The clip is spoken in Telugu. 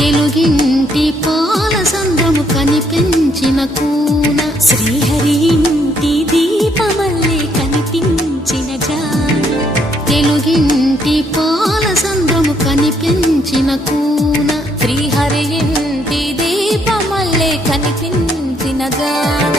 తెలుగింటి పాల సంద్రము కనిపించిన కూన శ్రీహరి ఇంటి దీపమల్లే కనిపించిన జాన తెలుగింటి పాల సంద్రము కనిపించిన కూన శ్రీహరి ఇంటి దీపమల్లే కనిపించిన జాన